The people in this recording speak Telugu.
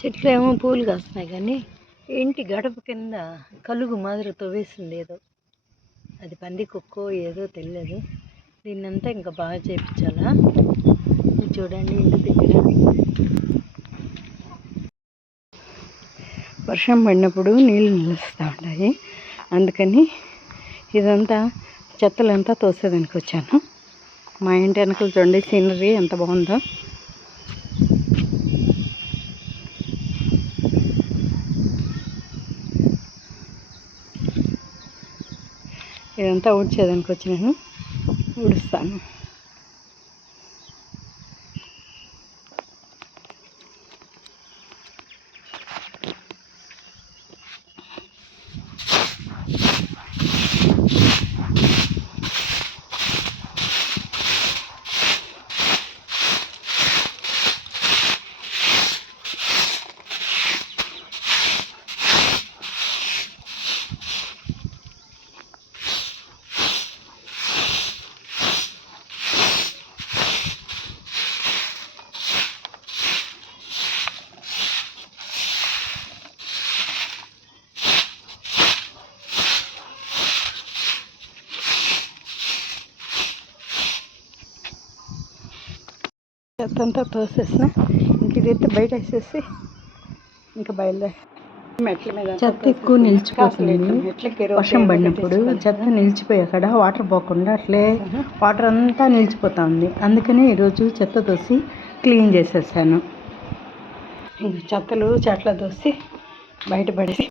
చెట్లు ఏమో పూలు కాస్తున్నాయి కానీ ఇంటి గడప కింద కలుగు మాదిరి తవ్వేసింది ఏదో. అది పంది కుక్కో ఏదో తెలియదు. దీన్నంతా ఇంకా బాగా చేయించాలా. ఇది చూడండి ఇంటి దగ్గర వర్షం పడినప్పుడు నీళ్ళు నిలుస్తూ ఉంటాయి. అందుకని ఇదంతా చెత్తలంతా తోసేదానికి వచ్చాను. మా ఇంటి వెనకలు చూడండి సీనరీ ఎంత బాగుందో. ఇదంతా ఊడ్చేదానికి వచ్చినాను, ఊడుస్తాను. చెత్తంతా తోసేసిన, ఇంక ఇదైతే బయట వేసేసి ఇంకా బయలుదేరి మెట్ల మీద. చెత్త ఎక్కువ నిలిచిపోతుంది వర్షం పడినప్పుడు. చెత్త నిలిచిపోయి అక్కడ వాటర్ పోకుండా అట్లే వాటర్ అంతా నిలిచిపోతా ఉంది. అందుకని ఈరోజు చెత్త తోసి క్లీన్ చేసేసాను. ఇంక చెత్తలు చెట్ల తోసి బయటపడేసి